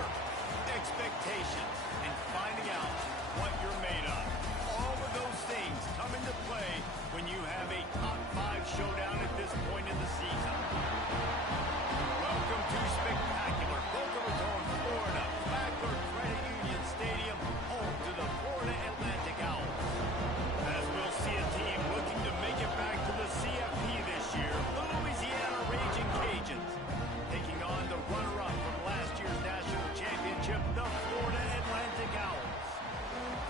fear, expectations, and finding out what you're made of. All of those things come into play when you have a top 5 showdown at this point in the season. Welcome to spectacular Boca Raton, Florida, Flagler Credit Union Stadium, home to the Florida Atlantic Owls. As we'll see a team looking to make it back to the CFP this year, the Louisiana Raging Cajuns, taking on the runner-up from last year's national championship, the Florida Atlantic Owls.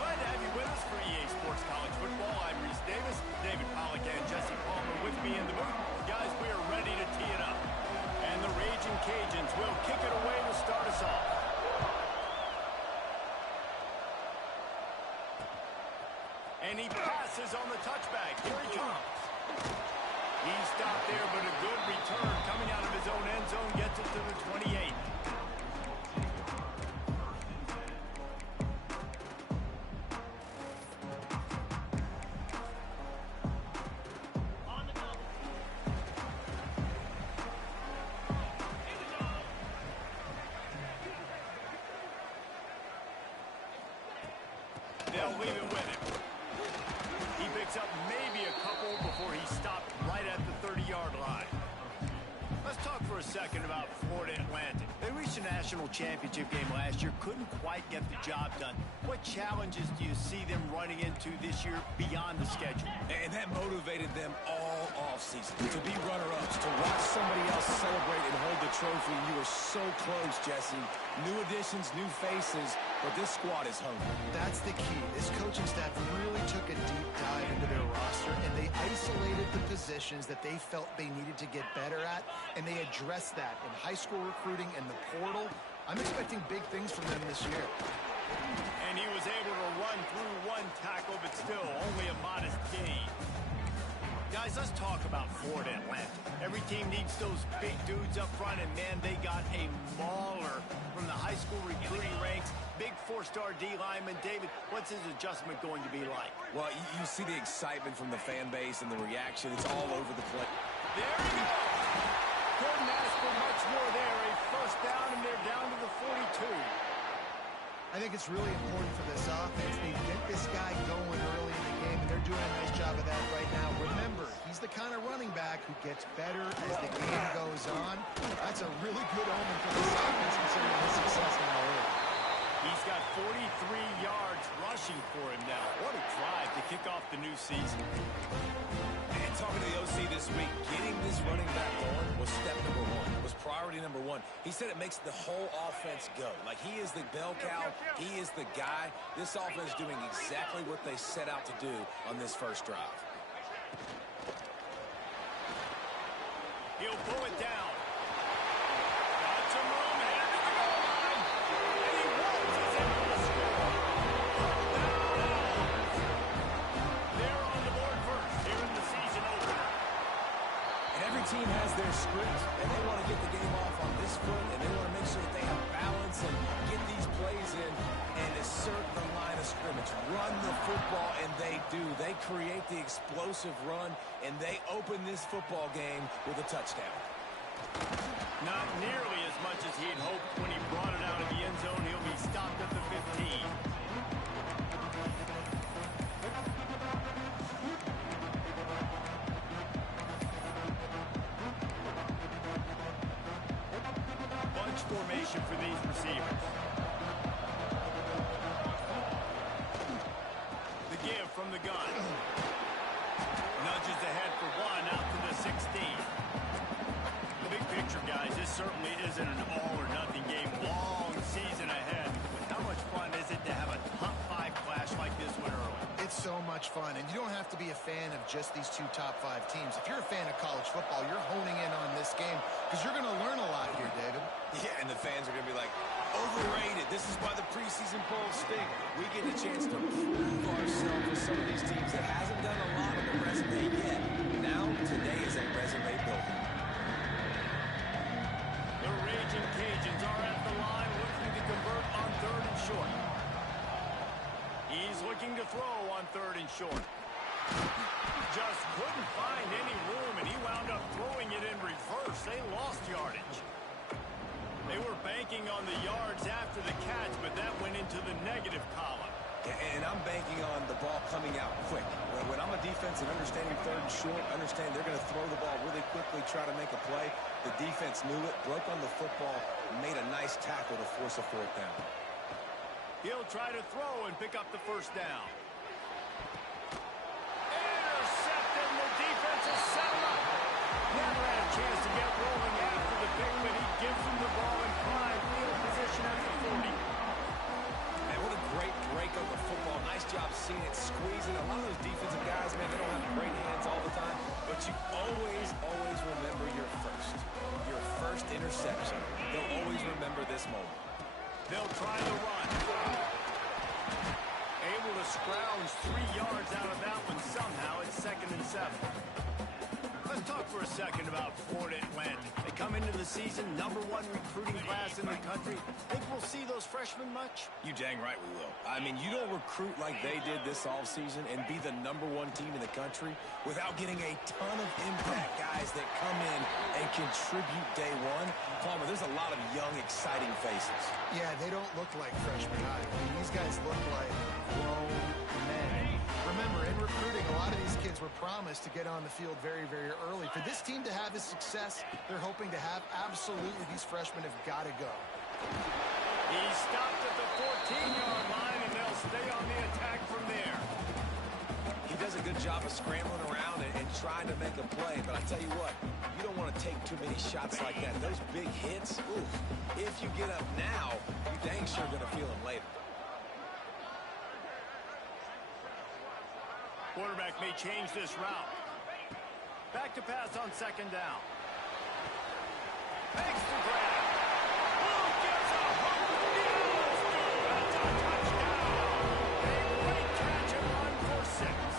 Glad to have you with us for EA Sports College Football. I'm Reese Davis, David Pollack and Jesse Palmer with me in the booth. Guys, we are ready to tee it up. And the Raging Cajuns will kick it away to start us off. And he passes on the touchback. Here he comes. He stopped there, but a good return coming out of his own end zone gets it to the 28. They'll leave it with him. He picks up maybe a couple before he stopped right at the 30-yard line. Let's talk for a second about Florida Atlantic. They reached a national championship game last year, couldn't quite get the job done. What challenges do you see them running into this year beyond the schedule? And that motivated them all offseason to be runner-ups, to watch somebody else celebrate and hold the trophy. You were so close, Jesse. New additions, new faces, but this squad is hungry. That's the key. This coaching staff really took a deep dive into their roster, and they isolated the positions that they felt they needed to get better at, and they addressed that in high school recruiting and the portal. I'm expecting big things from them this year. And he was able to run through one tackle, but still only a modest gain. Guys, let's talk about Florida Atlantic. Every team needs those big dudes up front, and man, they got a mauler from the high school recruiting ranks. Big 4-star D lineman. David, what's his adjustment going to be like? Well, you see the excitement from the fan base and the reaction. It's all over the place. There he goes. Couldn't ask for much more there. A first down, and they're down to the 42. I think it's really important for this offense. They get this guy going early in the game, and they're doing a nice job of that right now. Remember, he's the kind of running back who gets better as the game goes on. That's a really good omen for this offense, considering his success now early. He's got 43 yards rushing for him now. What a drive to kick off the new season. And talking to the OC this week, getting this running back going was step number 1, was priority number 1. He said it makes the whole offense go. Like, he is the bell cow, he is the guy. This offense is doing exactly what they set out to do on this first drive. He'll pull it down. Got some room, headed to the goal line. And he waltzes into the score. They're on the board first here in the season opener. And every team has their script, and they want to get the game off on this foot, and they want to make sure that they have balance and get these plays in and assert the line of scrimmage. Run the football, and they do. They create the explosive run, and they open this football game with a touchdown. Not nearly as much as he'd hoped when he brought it out of the end zone. He'll be stopped at the 15. Bunch formation for these receivers. The give from the gun. Nudges ahead for 1 out to the 16. The big picture, guys, this certainly isn't an all-or-nothing game. Long season ahead. But how much fun is it to have a top 5 clash like this one early? It's so much fun, and you don't have to be a fan of just these 2 top 5 teams. If you're a fan of college football, you're honing in on this game because you're going to learn a lot here, David. Yeah, and the fans are going to be like, overrated. This is why the preseason polls stink. We get a chance to prove ourselves with some of these teams that hasn't done a lot on the resume yet. Now, today is a resume builder. The Raging Cajuns are at the line looking to convert on 3rd and short. He's looking to throw on 3rd and short. Just couldn't find any room, and he wound up throwing it in reverse. They lost yardage. They were banking on the yards after into the negative column. And I'm banking on the ball coming out quick. When I'm a defense and understanding third and short, understand they're going to throw the ball really quickly, try to make a play. The defense knew it, broke on the football, made a nice tackle to force a fourth down. He'll try to throw and pick up the first down. Intercepted, and the defense is settled up. Never had a chance to get rolling after the pick, but he gives them the ball in prime field position at the 40. Man, what a great break on the football. Nice job seeing it, squeezing. A lot of those defensive guys, man, they don't have great hands all the time, but you always remember your first interception. They'll always remember this moment. They'll try the run. Able to scrounge 3 yards out of that one somehow. It's 2nd and 7. Let's talk for a second about Florida Atlantic. They come into the season #1 recruiting class in the country. Think we'll see those freshmen much? You dang right we will. I mean, you don't recruit like they did this offseason and be the #1 team in the country without getting a ton of impact guys that come in and contribute day one. Palmer, there's a lot of young, exciting faces. Yeah, they don't look like freshmen either. I mean, these guys look like grown men. Remember, in recruiting, a lot of these kids were promised to get on the field very, very early. For this team to have this success, they're hoping to have absolutely these freshmen have got to go. He stopped at the 14-yard line, and they'll stay on the attack from there. He does a good job of scrambling around and trying to make a play, but I tell you what, you don't want to take too many shots like that. Those big hits, ooh, if you get up now, you dang sure going to feel them later. Quarterback may change this route. Back to pass on 2nd down. Makes the grab. Who gives a hook? That's a touchdown. A great catch and run for 6.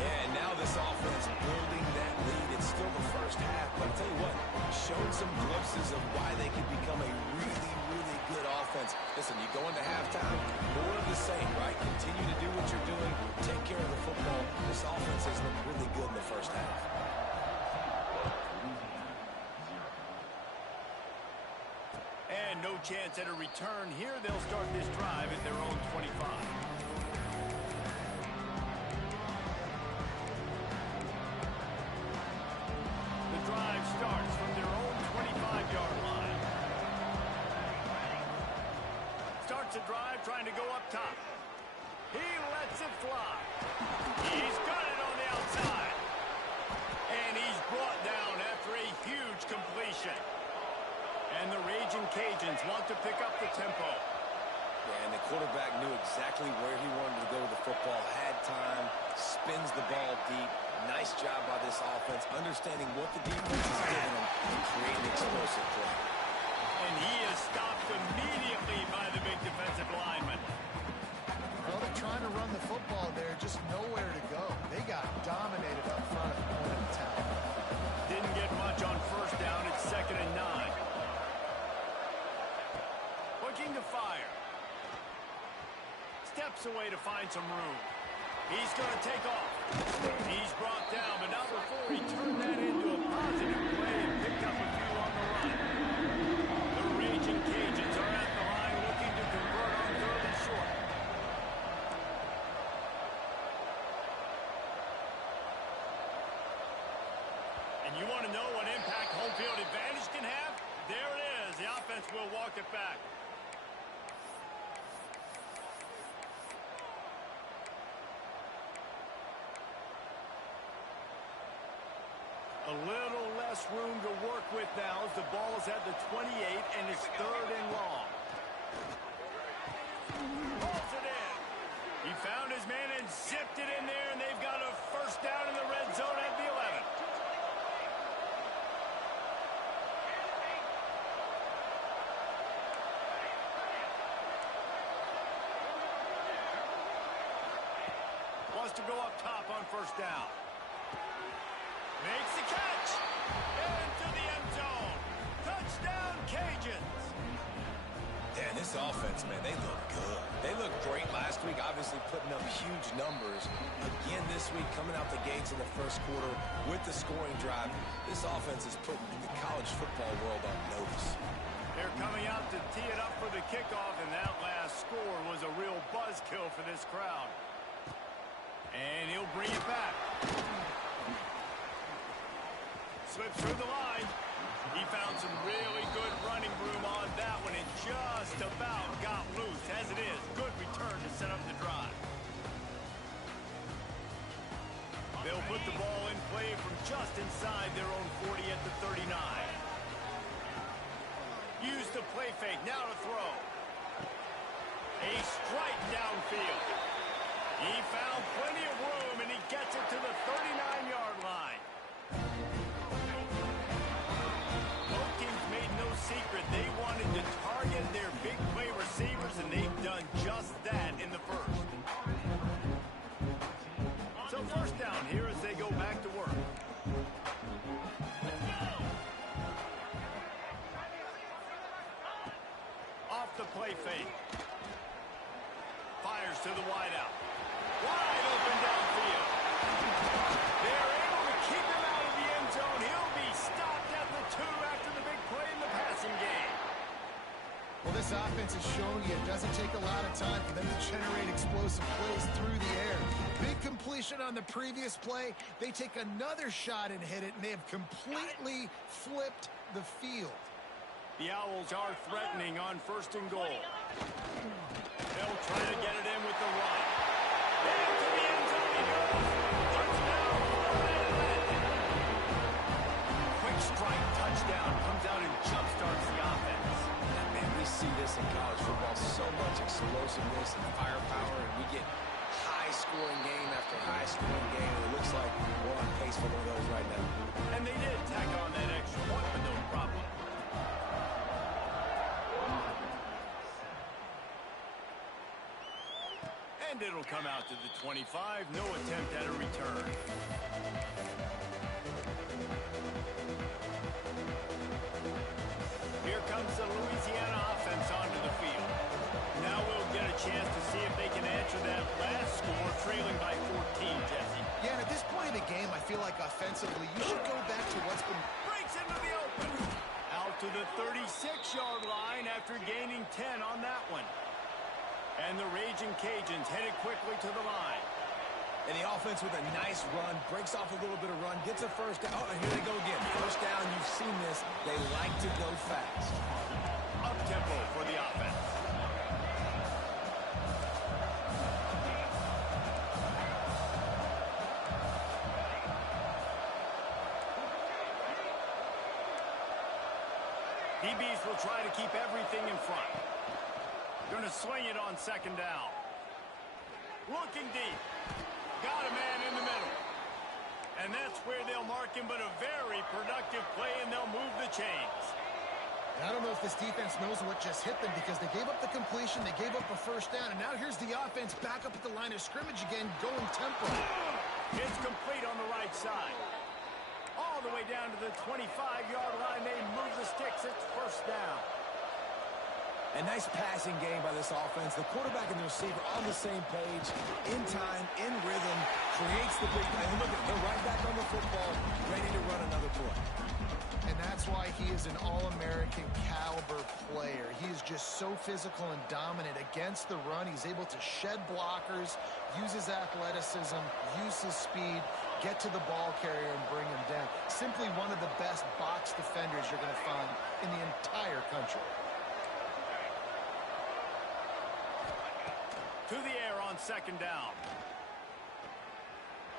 Yeah, and now this offense building that lead. It's still the first half, but I'll tell you what, showing some glimpses of why they could become a really good offense. Listen, you go into halftime, more of the same, right? Continue to do what you're doing, take care of the football. This offense has looked really good in the first half. And no chance at a return here. They'll start this drive at their own 25. The drive starts from their own 25-yard line. Starts a drive trying to go up top. He lets it fly. He's got it on the outside. And he's brought down after a huge completion. And the Raging Cajuns want to pick up the tempo. Yeah, and the quarterback knew exactly where he wanted to go with the football, had time, spins the ball deep. Nice job by this offense, understanding what the defense is giving them and creating explosive play. And he is stopped immediately by the big defensive lineman. Well, they're trying to run the football there, just nowhere to go. They got dominated up front at the point of attack. Didn't get much on 1st down. It's 2nd and 9. Looking to fire. Steps away to find some room. He's going to take off. He's brought down, but not before he turned that into a positive play and picked up a few on the run. The Raging Cajuns are at the line looking to convert on 3rd and short. And you want to know what impact home field advantage can have? There it is. The offense will walk it back. A little less room to work with now as the ball is at the 28 and it's 3rd and long. Pulls it in. He found his man and zipped it in there, and they've got a 1st down in the red zone at the 11. Wants to go up top on 1st down. Makes the catch. Into the end zone. Touchdown, Cajuns. Yeah, this offense, man, they look good. They looked great last week, obviously putting up huge numbers. Again this week, coming out the gates in the 1st quarter with the scoring drive. This offense is putting the college football world on notice. They're coming out to tee it up for the kickoff, and that buzzkill for this crowd. And he'll bring it back. Slips through the line. He found some really good running room on that one and just about got loose. As it is, good return to set up the drive. They'll put the ball in play from just inside their own 40 at the 39. Use the play fake, now to throw. A strike downfield. He found plenty of room, and he gets it to the 39-yard line. Both teams made no secret they wanted to target their big play receivers, and they've done just that in the first. So first down here as they go back to work. Off the play fake. Fires to the wideout. Wide open downfield. They're able to keep him out of the end zone. He'll be stopped at the 2 after the big play in the passing game. Well, this offense is showing you it doesn't take a lot of time for them to generate explosive plays through the air. Big completion on the previous play. They take another shot and hit it, and they have completely flipped the field. The Owls are threatening on 1st and goal. They'll try to get it in with the run. Into the end zone he goes. Touchdown, Florida. Quick strike touchdown comes out and jumpstarts the offense. Man, we see this in college football, so much explosiveness and firepower, and we get high-scoring game after high-scoring game, and it looks like we're on pace for one of those right now. And they did tack on that extra point with no problem. And it'll come out to the 25. No attempt at a return. Here comes the Louisiana offense onto the field. Now we'll get a chance to see if they can answer that last score, trailing by 14, Jesse. Yeah, and at this point in the game, I feel like offensively, you should go back to what's been... Breaks into the open. Out to the 36-yard line after gaining 10 on that one. And the Raging Cajuns headed quickly to the line. And the offense with a nice run, breaks off a little bit of run, gets a first down. Oh, and here they go again. First down, you've seen this. They like to go fast. Up-tempo for the offense. DBs will try to keep everything in front. Going to swing it on 2nd down. Looking deep. Got a man in the middle. And that's where they'll mark him, but a very productive play, and they'll move the chains. And I don't know if this defense knows what just hit them because they gave up the completion, they gave up a first down, and now here's the offense back up at the line of scrimmage again, going tempo. It's complete on the right side. All the way down to the 25-yard line. They move the sticks. It's first down. A nice passing game by this offense. The quarterback and the receiver on the same page, in time, in rhythm, creates the big play. And look, they're right back on the football, ready to run another play. And that's why he is an All-American caliber player. He is just so physical and dominant against the run. He's able to shed blockers, use his athleticism, use his speed, get to the ball carrier and bring him down. Simply one of the best box defenders you're going to find in the entire country. To the air on 2nd down.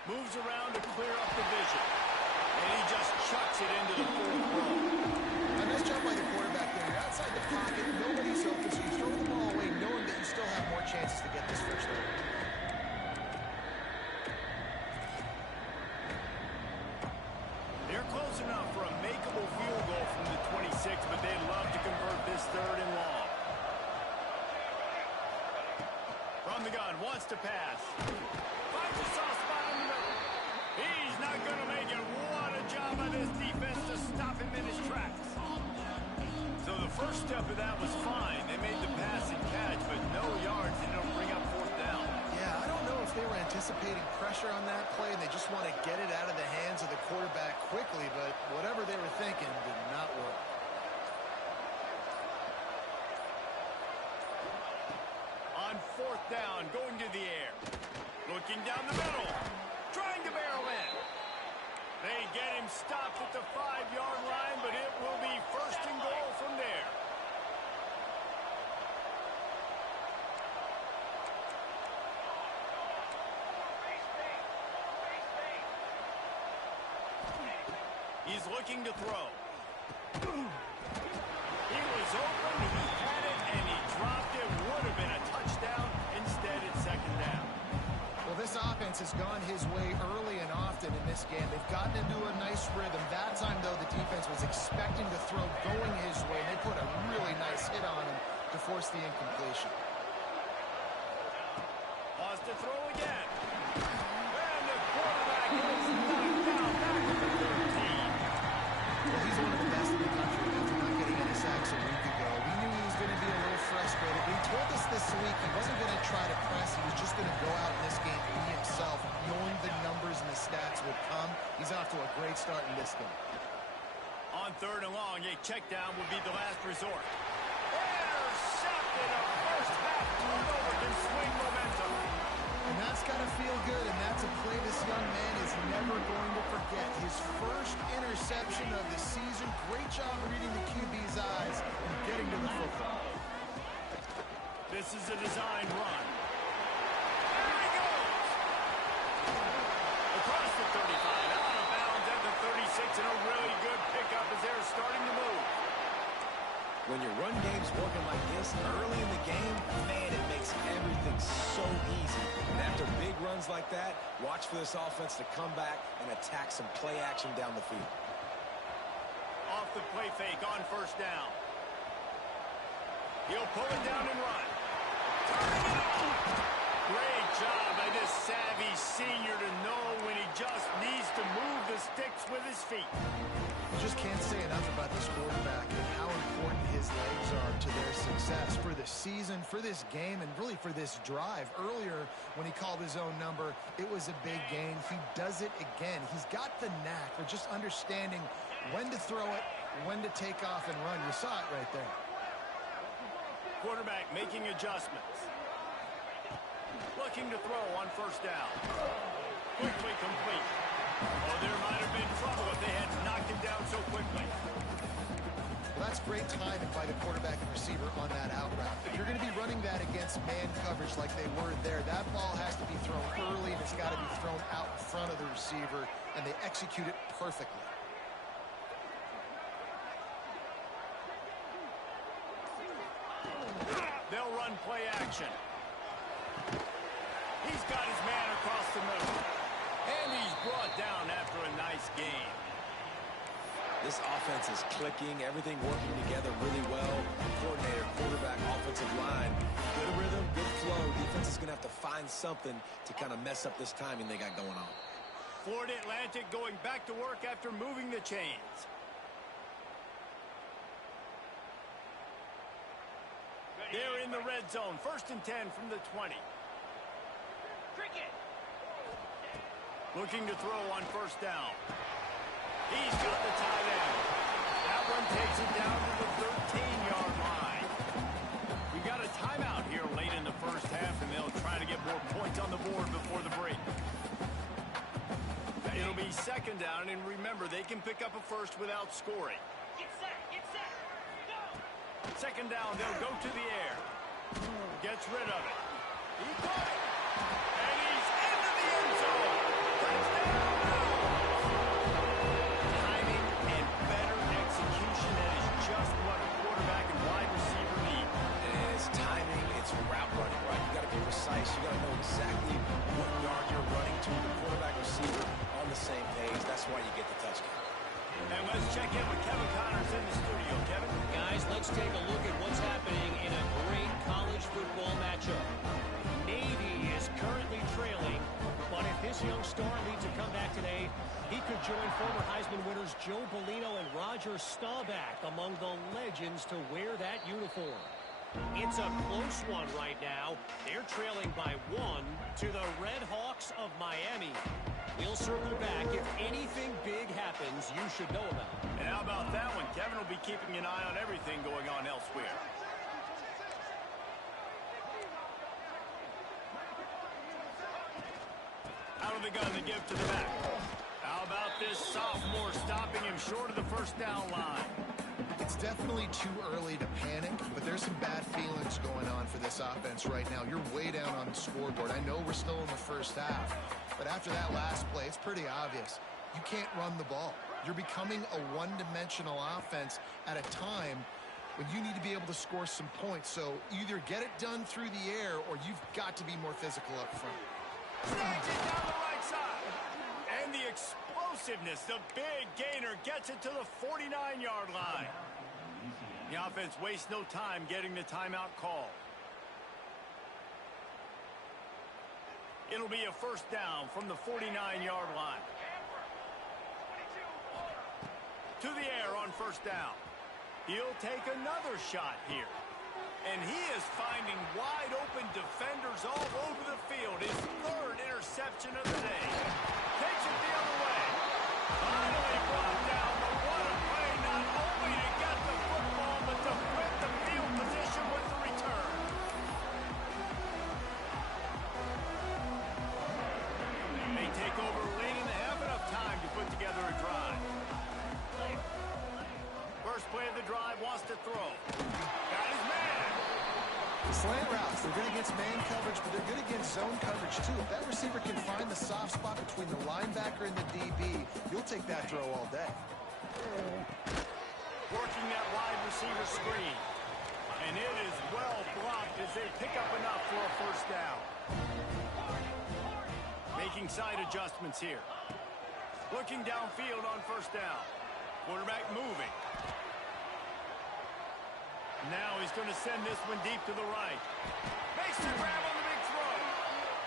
Moves around to clear up the vision. And he just chucks it into the 4th row. A nice job by the quarterback there. You're outside the pocket. Nobody's open, so you throw the ball away knowing that you still have more chances to get this first down. They're close enough for a makeable field goal from the 26, but they'd love to convert this 3rd and long. From the gun, wants to pass. Finds a soft spot in the middle. He's not going to make it. What a job by this defense to stop him in his tracks. So the first step of that was fine. They made the pass and catch, but no yards, and it'll bring up 4th down. Yeah, I don't know if they were anticipating pressure on that play and they just want to get it out of the hands of the quarterback quickly, but whatever they were thinking did not work. On fourth down, going to the air. Looking down the middle. Trying to barrel in. They get him stopped at the 5-yard line, but it will be first and goal from there. He's looking to throw. He was open, he had it, and he dropped it. Would have been a touchdown. Instead, it's second down. Well, this offense has gone his way early and often in this game. They've gotten into a nice rhythm. That time, though, the defense was expecting to throw going his way. They put a really nice hit on him to force the incompletion. Pause to throw again. And the quarterback is knocked down back at the 13. Well, he's one of the best in the country after not getting any sacks a week ago. We knew he was going to be a little frustrated, but he told us this week he wasn't going to try to press. He was just going to go out in this game and be himself, knowing the numbers and the stats would come. He's off to a great start in this game. On third and long, a check down would be the last resort. Intercepted. A first half turnover can swing momentum. And that's got to feel good, and that's a play this young man is never going to forget. His first interception of the season. Great job reading the QB's eyes and getting to the football. This is a design run. There he goes. Across the 35, out of bounds at the 36, and a really good pickup as they're starting to move. When your run game's working like this early in the game, man, it makes everything so easy. And after big runs like that, watch for this offense to come back and attack some play action down the field. Off the play fake on first down. He'll pull it down and run. Turning it on. Great job by this savvy senior to know when he just needs to move the sticks with his feet. You just can't say enough about this quarterback and how important his legs are to their success for the season, for this game, and really for this drive. Earlier, when he called his own number, it was a big gain. He does it again. He's got the knack for just understanding when to throw it, when to take off and run. You saw it right there. Quarterback making adjustments. Looking to throw on first down. Quickly complete. Oh, there might have been trouble if they had knocked him down so quickly. Well, that's great timing by the quarterback and receiver on that out route. If you're going to be running that against man coverage like they were there, that ball has to be thrown early, and it's got to be thrown out in front of the receiver, and they execute it perfectly. They'll run play action. He's got his man across the middle. And he's brought down after a nice game. This offense is clicking, everything working together really well. Coordinator, quarterback, offensive line. Good rhythm, good flow. Defense is going to have to find something to kind of mess up this timing they got going on. Florida Atlantic going back to work after moving the chains. They're in the red zone. First and 10 from the 20. Looking to throw on first down. He's got the tight end. That one takes it down to the 13-yard line. We got a timeout here late in the first half, and they'll try to get more points on the board before the break. It'll be second down, and remember, they can pick up a first without scoring. Get set, go! Second down, they'll go to the air. Gets rid of it. He caught it. And he's into the end zone. Touchdown! Timing and better execution, that is just what a quarterback and wide receiver need. It's timing, it's route running, right? You got to be precise. You got to know exactly what yard you're running to. The quarterback receiver on the same page. That's why you get the touchdown. And let's check in with Kevin Connors in the studio. Kevin? Guys, let's take a look at what's happening in a great college football matchup. Navy is currently trailing, but if this young star leads a comeback today, he could join former Heisman winners Joe Bellino and Roger Staubach among the legends to wear that uniform. It's a close one right now. They're trailing by 1 to the Red Hawks of Miami. We'll circle back. If anything big happens, you should know about it. And how about that one? Kevin will be keeping an eye on everything going on elsewhere. the gun to give to the back. How about this sophomore stopping him short of the first down line? It's definitely too early to panic, but there's some bad feelings going on for this offense right now. You're way down on the scoreboard. I know we're still in the first half, but after that last play, it's pretty obvious. You can't run the ball. You're becoming a one-dimensional offense at a time when you need to be able to score some points. So either get it done through the air or you've got to be more physical up front. Snags it down the right side. And the explosiveness, the big gainer gets it to the 49-yard line. The offense wastes no time getting the timeout call. It'll be a first down from the 49-yard line. To the air on first down. He'll take another shot here. And he is finding wide open defenders all over the field. His third interception of the day. Takes it the other way. Finally brought down, but what a play, not only to get the football, but to flip the field position with the return. They take over late in the half, enough time to put together a drive. First play of the drive, wants to throw. Got his man. Slant routes, they're good against man coverage, but they're good against zone coverage too. If that receiver can find the soft spot between the linebacker and the DB, you'll take that throw all day. Working that wide receiver screen. And it is well blocked as they pick up enough for a first down. Making side adjustments here. Looking downfield on first down. Quarterback moving. Now he's going to send this one deep to the right. Makes the grab on the big throw.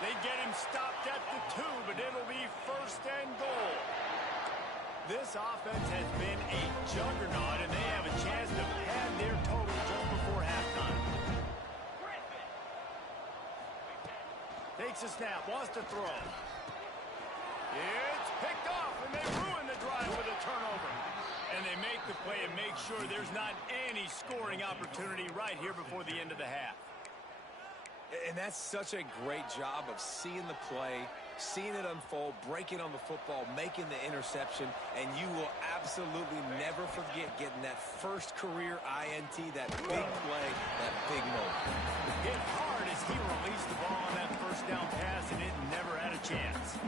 They get him stopped at the 2, but it'll be first and goal. This offense has been a juggernaut, and they have a chance to pad their total just before halftime. Takes a snap, wants to throw. It's picked off, and they ruin the drive with a turnover. And they make the play and make sure there's not any scoring opportunity right here before the end of the half. And that's such a great job of seeing the play, seeing it unfold, breaking on the football, making the interception, and you will absolutely never forget getting that first career INT, that big play, that big moment. Hit hard as he released the ball on that first down pass, and it never had a chance.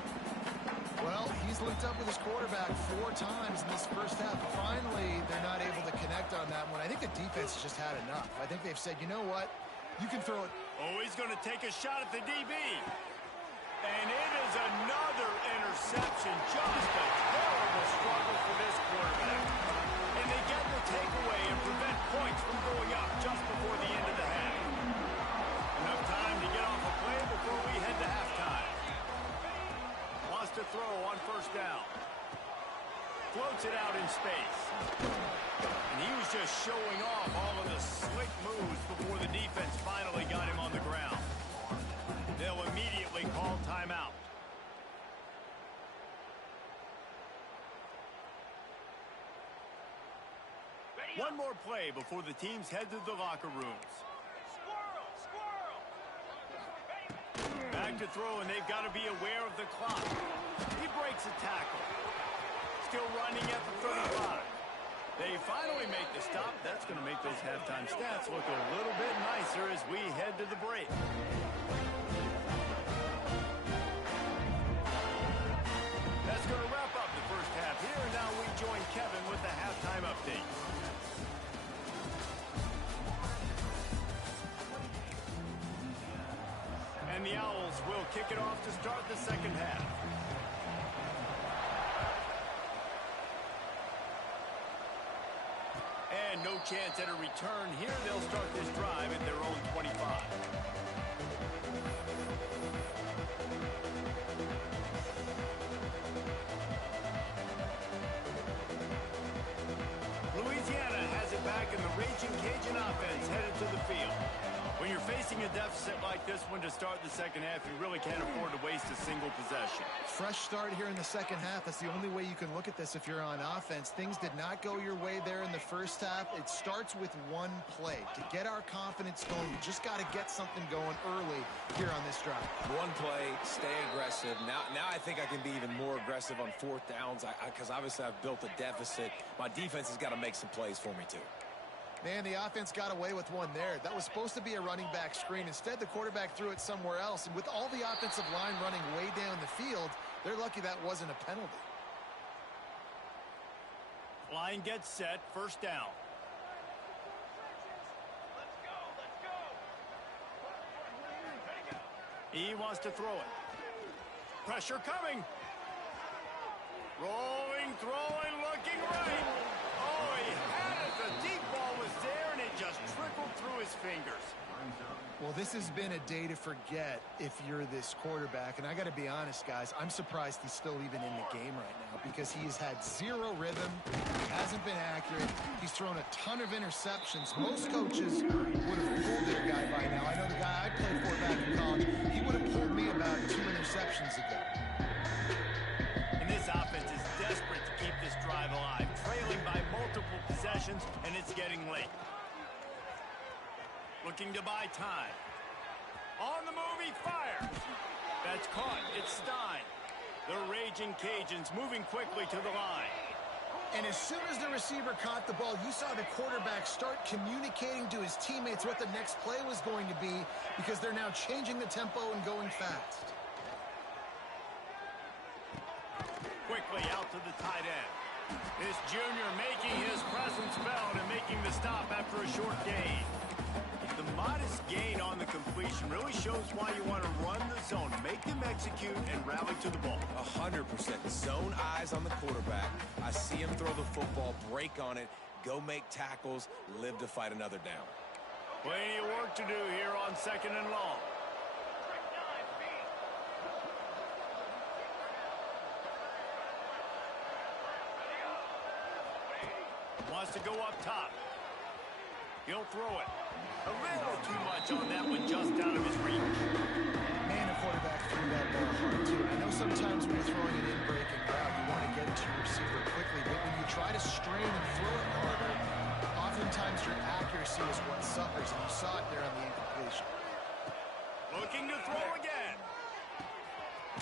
Well, he's linked up with his quarterback 4 times in this first half. Finally, they're not able to connect on that one. I think the defense has just had enough. I think they've said, you know what? You can throw it. Oh, he's going to take a shot at the DB. And it is another interception. Just a terrible struggle for this quarterback. And they get the takeaway and prevent points from going up just before the end of the half. Enough time to get off a play before we head to halftime. To throw on first down. Floats it out in space. And he was just showing off all of the slick moves before the defense finally got him on the ground. They'll immediately call timeout. One more play before the teams head to the locker rooms. Back to throw, and they've got to be aware of the clock. He breaks a tackle. Still running at the 35. They finally make the stop. That's going to make those halftime stats look a little bit nicer as we head to the break. That's going to wrap up the first half here. Now we join Kevin with the halftime update. And the Owls will kick it off to start the second half. And no chance at a return here. They'll start this drive at their own 25. Louisiana has it back, and the Raging Cajun offense headed to the field. When you're facing Facing a deficit like this one to start the second half, you really can't afford to waste a single possession. Fresh start here in the second half. That's the only way you can look at this if you're on offense. Things did not go your way there in the first half. It starts with one play. To get our confidence going, we just got to get something going early here on this drive. One play, stay aggressive. Now I think I can be even more aggressive on fourth downs because obviously I've built a deficit. My defense has got to make some plays for me too. Man, the offense got away with one there. That was supposed to be a running back screen. Instead, the quarterback threw it somewhere else. And with all the offensive line running way down the field, they're lucky that wasn't a penalty. Line gets set, first down. He wants to throw it. Pressure coming. Rolling, throwing, looking right. Oh, he had it. The deep ball was there, and it just trickled through his fingers. Well, this has been a day to forget if you're this quarterback. And I got to be honest, guys, I'm surprised he's still even in the game right now because he has had zero rhythm. He hasn't been accurate. He's thrown a ton of interceptions. Most coaches would have pulled their guy by now. I know the guy I played for back in college, he would have pulled me about 2 interceptions ago. And this offense is desperate to keep this drive alive, trailing by multiple possessions, and it's getting late. Looking to buy time. On the move, he fires. That's caught. It's Stein. The Raging Cajuns moving quickly to the line. And as soon as the receiver caught the ball, you saw the quarterback start communicating to his teammates what the next play was going to be because they're now changing the tempo and going fast. Quickly out to the tight end. This junior making his presence felt and making the stop after a short gain. The modest gain on the completion really shows why you want to run the zone, make them execute, and rally to the ball. 100%. Zone eyes on the quarterback. I see him throw the football, break on it, go make tackles, live to fight another down. Plenty of work to do here on second and long. Wants to go up top. He'll throw it. A little too much on that one, just out of his reach. Man, the quarterback threw that ball hard, too. I know sometimes when you're throwing an in-breaking route, you want to get it to your receiver quickly, but when you try to strain and throw it harder, oftentimes your accuracy is what suffers, and you saw it there on the incompletion. Looking to throw again.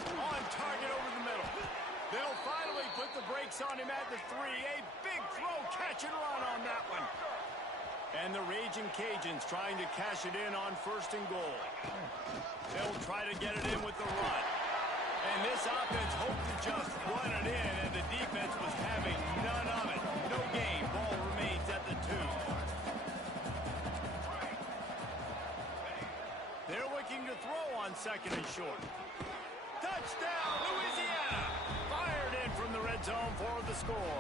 On target over the middle. They'll finally put the brakes on him at the 3. A big throw, catch and run on that one. And the Raging Cajuns trying to cash it in on first and goal. They'll try to get it in with the run. And this offense hoped to just run it in, and the defense was having none of it. No gain. Ball remains at the 2. They're looking to throw on second and short. Touchdown, Louisiana! Fired in from the red zone for the score.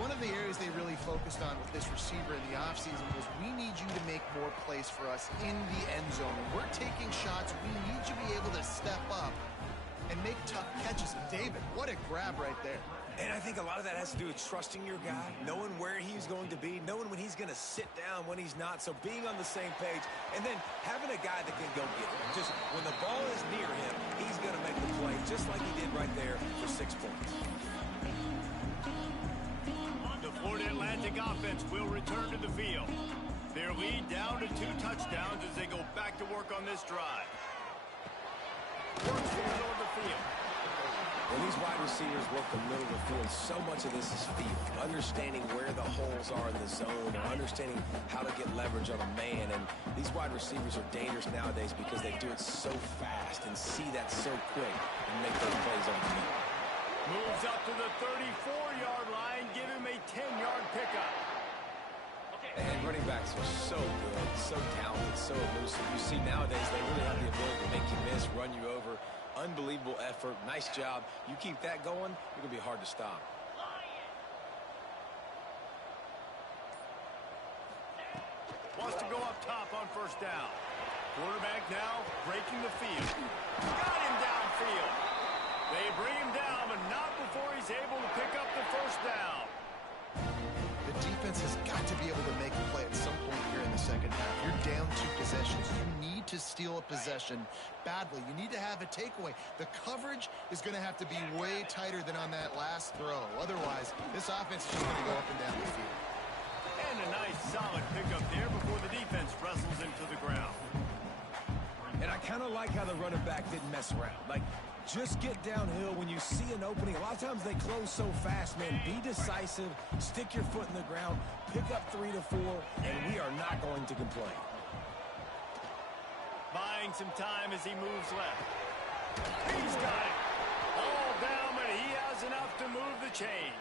One of the areas they really focused on with this receiver in the offseason was we need you to make more plays for us in the end zone. When we're taking shots, we need you to be able to step up and make tough catches. David, what a grab right there. And I think a lot of that has to do with trusting your guy, knowing where he's going to be, knowing when he's going to sit down, when he's not. So being on the same page, and then having a guy that can go get it. Just when the ball is near him, he's going to make the play, just like he did right there for 6 points. Florida Atlantic offense will return to the field. Their lead down to 2 touchdowns as they go back to work on this drive. Works the middle of the field. When these wide receivers work the middle of the field, so much of this is feel. Understanding where the holes are in the zone, or understanding how to get leverage on a man. And these wide receivers are dangerous nowadays because they do it so fast and see that so quick and make those plays on the field. Moves up to the 34-yard line, give him a 10-yard pickup. And running backs are so good, so talented, so elusive. You see nowadays they really have the ability to make you miss, run you over. Unbelievable effort. Nice job. You keep that going, you're going to be hard to stop. Wants to go up top on first down. Quarterback now breaking the field. Got him downfield. They bring him down, but not before he's able to pick up the first down. The defense has got to be able to make a play at some point here in the second half. You're down 2 to steal a possession badly. You need to have a takeaway. The coverage is going to have to be way tighter than on that last throw. Otherwise, this offense is just going to go up and down the field. And a nice solid pickup there before the defense wrestles him to the ground. And I kind of like how the running back didn't mess around. Like, just get downhill when you see an opening. A lot of times they close so fast, man. Be decisive, stick your foot in the ground, pick up 3 to 4, and we are not going to complain. Buying some time as he moves left. He's got it. All down, but he has enough to move the chains.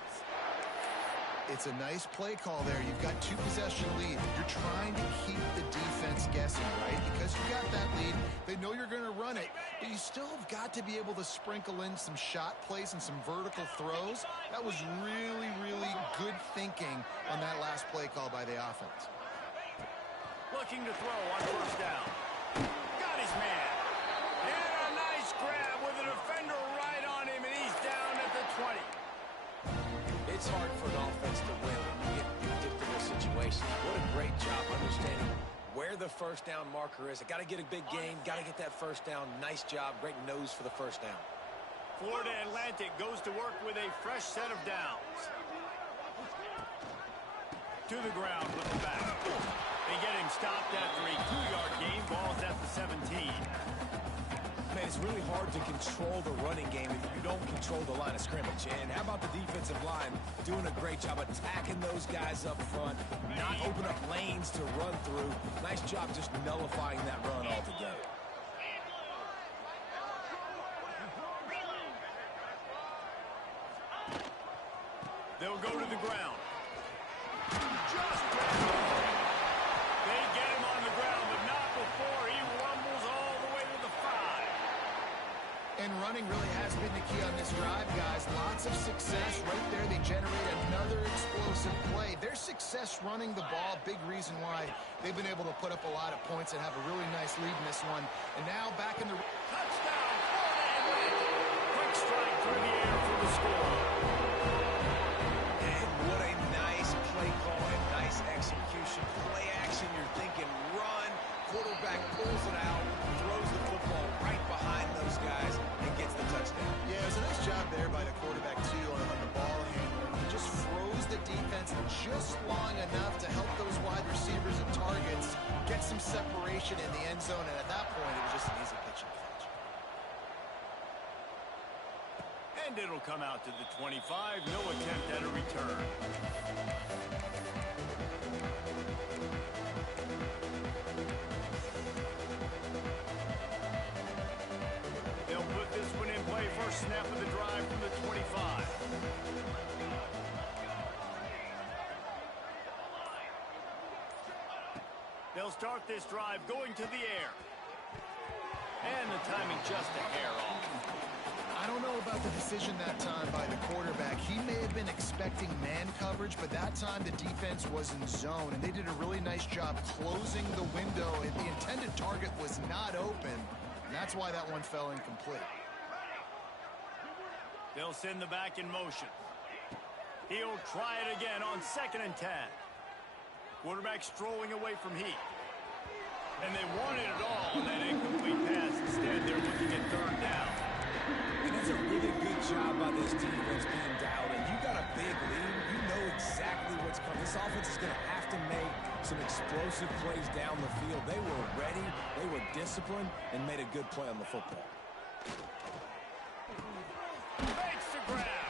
It's a nice play call there. You've got 2-possession lead. You're trying to keep the defense guessing, right? Because you got that lead. They know you're going to run it, but you still have got to be able to sprinkle in some shot plays and some vertical throws. That was really, really good thinking on that last play call by the offense. Looking to throw on first down. Got his man. And a nice grab with a defender right on him, and he's down at the 20. It's hard for an offense to win when you get predictable situations. What a great job understanding where the first down marker is. I got to get a big gain, got to get that first down. Nice job, great nose for the first down. Florida Atlantic goes to work with a fresh set of downs. To the ground with the back. They get him stopped after a 2-yard gain. Ball's at the 17. Man, it's really hard to control the running game if you don't control the line of scrimmage. And how about the defensive line doing a great job attacking those guys up front, not open up lanes to run through. Nice job just nullifying that run altogether. They'll go to the ground. Just they get him on the ground, but not before he rumbles all the way to the 5. And running really has been the key on this drive, guys. Lots of success right there. They generate another explosive play. Their success running the ball, big reason why they've been able to put up a lot of points and have a really nice lead in this one. And now back in the... Touchdown, Florida Atlantic. Quick strike through the air for the score. And what a nice play call and nice execution. Play action, you're thinking run. Quarterback pulls it out, throws the football right behind those guys, and gets the touchdown. Yeah, it was a nice job there by the quarterback, too, on the ball handling. He just froze the defense just long enough to help those wide receivers and targets get some separation in the end zone, and at that point, it was just an easy pitch and catch. And it'll come out to the 25. No attempt at a return. They'll put this one in play. First snap of the drive from the 25. They'll start this drive going to the air. And the timing just a hair off. I don't know about the decision that time by the quarterback. He may have been expecting man coverage, but that time the defense was in zone, and they did a really nice job closing the window, and the intended target was not open, and that's why that one fell incomplete. They'll send the back in motion. He'll try it again on 2nd and 10. Quarterback strolling away from Heat. And they wanted it all on that incomplete pass. Instead, they're looking at 3rd down. And that's a really good job by this defense being dialed in. You got a big lead. You know exactly what's coming. This offense is going to have to make some explosive plays down the field. They were ready, they were disciplined, and made a good play on the football. Makes the grab.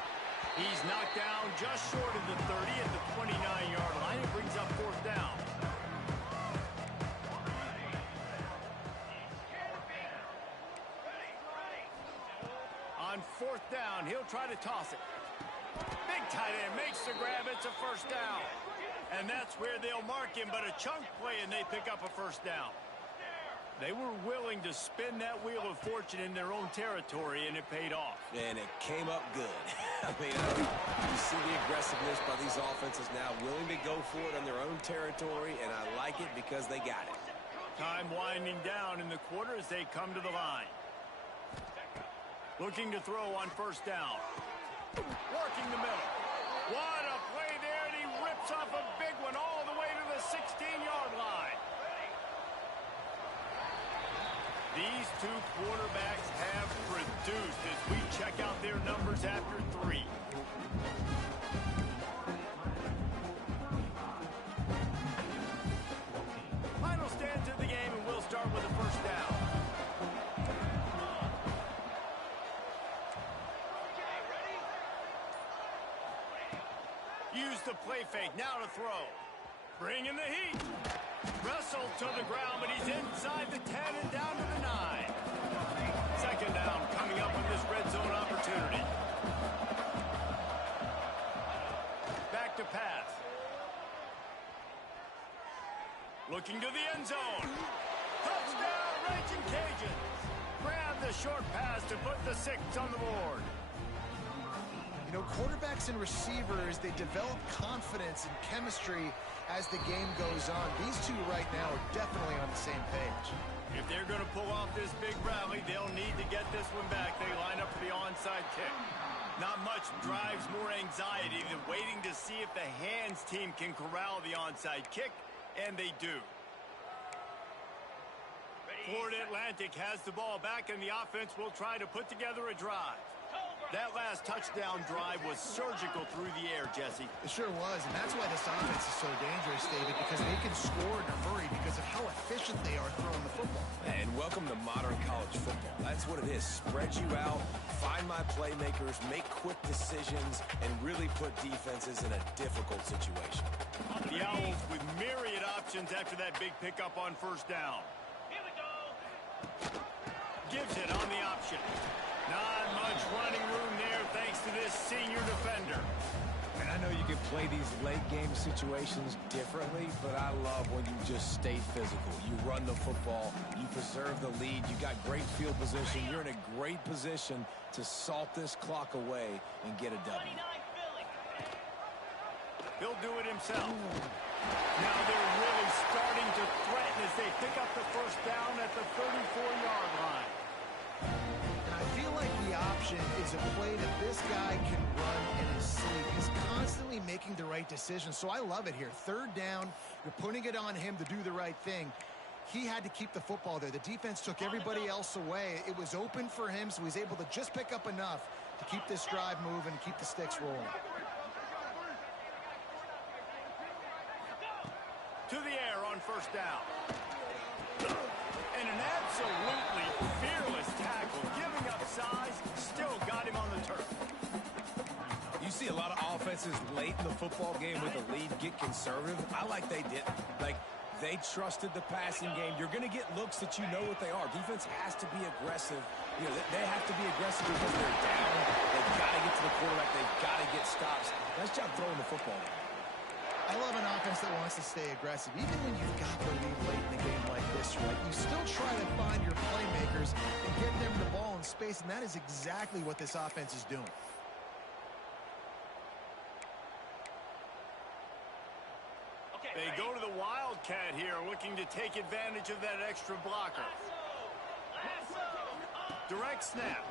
He's knocked down just short of the 30 at the 29-yard line. It brings up 4th down. On 4th down, he'll try to toss it. Big tight end makes the grab. It's a 1st down. And that's where they'll mark him, but a chunk play, and they pick up a 1st down. They were willing to spin that wheel of fortune in their own territory, and it paid off. And it came up good. I mean, you see the aggressiveness by these offenses now, willing to go for it on their own territory, and I like it because they got it. Time winding down in the quarter as they come to the line. Looking to throw on 1st down. Working the middle. What a play there, and he rips off a big one all the way to the 16-yard line. These two quarterbacks have produced as we check out their numbers after 3. Final stands of the game, and we'll start with a first down. Use the play fake, now to throw. Bringing the heat. Wrestled to the ground, but he's inside the 10 and down to the 9. Second down coming up with this red zone opportunity. Back to pass. Looking to the end zone. Touchdown, Raging Cajuns. Grab the short pass to put the 6 on the board. You know, quarterbacks and receivers, they develop confidence and chemistry as the game goes on. These two right now are definitely on the same page. If they're going to pull off this big rally, they'll need to get this one back. They line up for the onside kick. Not much drives more anxiety than waiting to see if the hands team can corral the onside kick, and they do. Florida Atlantic has the ball back, and the offense will try to put together a drive. That last touchdown drive was surgical through the air, Jesse. It sure was, and that's why this offense is so dangerous, David, because they can score in a hurry because of how efficient they are throwing the football. And welcome to modern college football. That's what it is. Spread you out, find my playmakers, make quick decisions, and really put defenses in a difficult situation. The Owls with myriad options after that big pickup on first down. Here we go. Gives it on the option. Not much running room there thanks to this senior defender. And I know you can play these late game situations differently, but I love when you just stay physical. You run the football, you preserve the lead, you got great field position, you're in a great position to salt this clock away and get a W. He'll do it himself. Now they're really starting to threaten as they pick up the first down at the 34-yard line. And I feel like the option is a play that this guy can run in his sleep. He's constantly making the right decision, so I love it here. Third down, you're putting it on him to do the right thing. He had to keep the football there. The defense took everybody else away. It was open for him, so he's able to just pick up enough to keep this drive moving and keep the sticks rolling. To the air on first down. And an absolutely fearless tackle. Giving up size, still got him on the turf. You see a lot of offenses late in the football game with a lead get conservative. I like they didn't. Like, they trusted the passing game. You're going to get looks that you know what they are. Defense has to be aggressive. You know, they have to be aggressive because they're down. They've got to get to the quarterback. They've got to get stops. Nice job throwing the football. I love an offense that wants to stay aggressive. Even when you've got the lead late in a game like this, right, you still try to find your playmakers and get them the ball in space, and that is exactly what this offense is doing. They go to the Wildcat here, looking to take advantage of that extra blocker. Direct snap.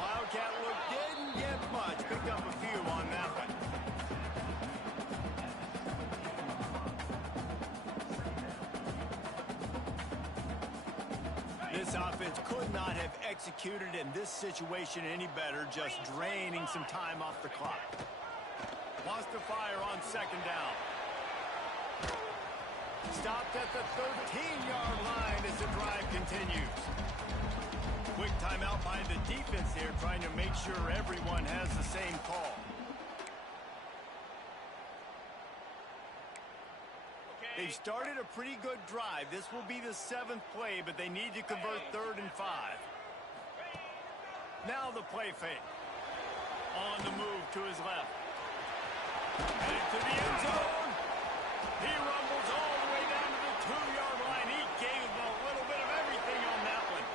Wildcat look didn't get much. Picked up a few on that one. This offense could not have executed in this situation any better, just draining some time off the clock. Wants to fire on second down. Stopped at the 13-yard line as the drive continues. Quick timeout by the defense here, trying to make sure everyone has the same call. They've started a pretty good drive. This will be the 7th play, but they need to convert 3rd and 5. Now the play fake. On the move to his left. Headed to the end zone. He rumbles all the way down to the 2-yard line. He gave a little bit of everything on that one.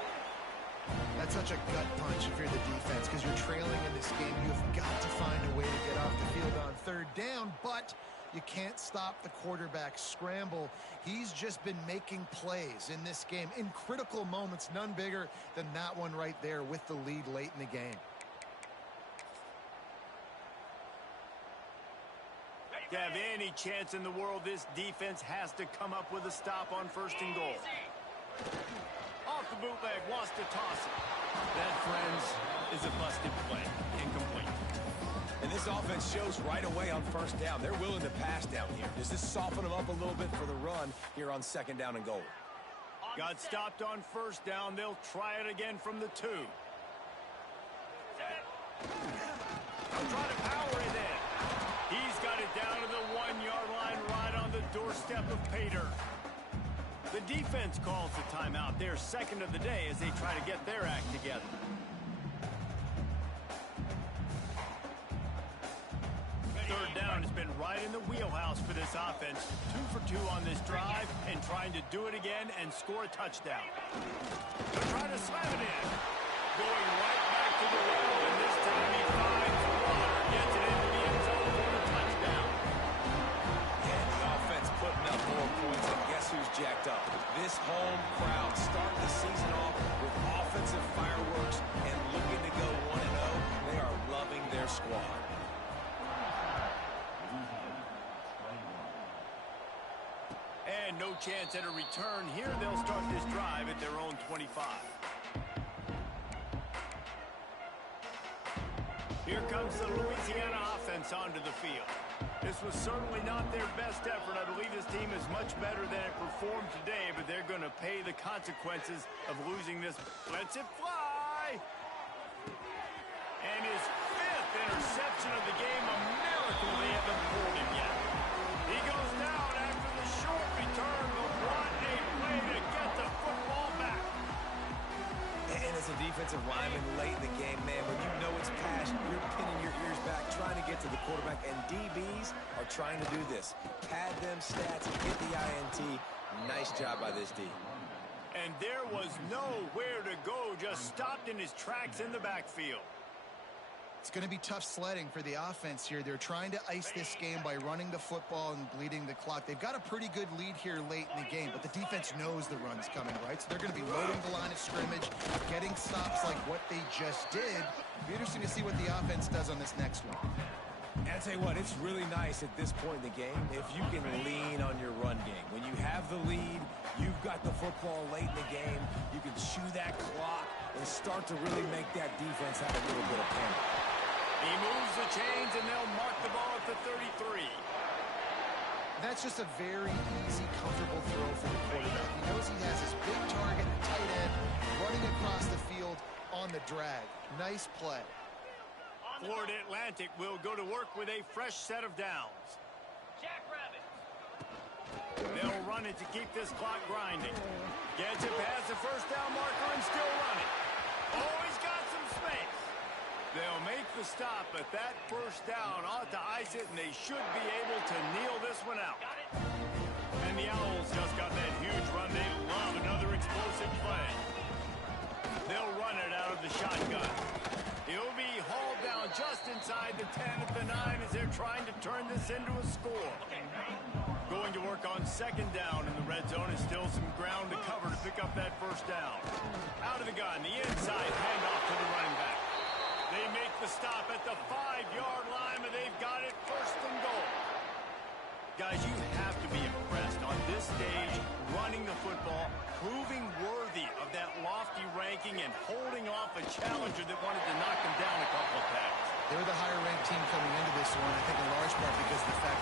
That's such a gut punch if you're the defense, because you're trailing in this game. You have got to find a way to get off the field on 3rd down, but you can't stop the quarterback scramble. He's just been making plays in this game in critical moments, none bigger than that one right there with the lead late in the game. To have any chance in the world, this defense has to come up with a stop on 1st and goal. Off the bootleg, wants to toss it. That, friends, is a busted play. Incomplete. And this offense shows right away on first down. They're willing to pass down here. Does this soften them up a little bit for the run here on second down and goal? Got stopped on first down. They'll try it again from the 2. They'll try to power it in. He's got it down to the 1-yard line right on the doorstep of Pater. The defense calls the timeout. Their second of the day as they try to get their act together. Third down has been right in the wheelhouse for this offense. 2 for 2 on this drive and trying to do it again and score a touchdown. They're trying to slam it in. Going right back to the well, and this time he finds water. Gets it into the end zone for the touchdown. And the offense putting up more points, and guess who's jacked up? This home crowd starting the season off with offensive fireworks and looking to go 1-0. They are loving their squad. And no chance at a return here. They'll start this drive at their own 25. Here comes the Louisiana offense onto the field. This was certainly not their best effort. I believe this team is much better than it performed today, but they're going to pay the consequences of losing this. Lets it fly! And his 5th interception of the game. A miracle they haven't pulled him yet. He goes down after the short return, but what a play to get the football back. And as a defensive lineman late in the game, man, when you know it's past, you're pinning your ears back, trying to get to the quarterback, and DBs are trying to do this. Pad them stats, get the INT. Nice job by this D. And there was nowhere to go, just stopped in his tracks in the backfield. It's going to be tough sledding for the offense here. They're trying to ice this game by running the football and bleeding the clock. They've got a pretty good lead here late in the game, but the defense knows the run's coming, right? So they're going to be loading the line of scrimmage, getting stops like what they just did. It'll be interesting to see what the offense does on this next one. And I tell you what, it's really nice at this point in the game if you can lean on your run game. When you have the lead, you've got the football late in the game, you can chew that clock and start to really make that defense have a little bit of panic. He moves the chains, and they'll mark the ball at the 33. That's just a very easy, comfortable throw for the quarterback. He knows he has his big target, tight end, running across the field on the drag. Nice play. Florida Atlantic will go to work with a fresh set of downs. They'll run it to keep this clock grinding. Gets it past the first down marker and still running. Oh, he's got some space. They'll make the stop, but that first down ought to ice it, and they should be able to kneel this one out. And the Owls just got that huge run. They love another explosive play. They'll run it out of the shotgun. He'll be hauled down just inside the 10 at the 9 as they're trying to turn this into a score. Going to work on second down in the red zone is still some ground to cover to pick up that first down. Out of the gun, the inside handoff to the running back. They make the stop at the 5-yard line, but they've got it first and goal. Guys, you have to be impressed on this stage, running the football, proving worthy of that lofty ranking, and holding off a challenger that wanted to knock them down a couple of times. They're the higher-ranked team coming into this one, I think in large part because of the fact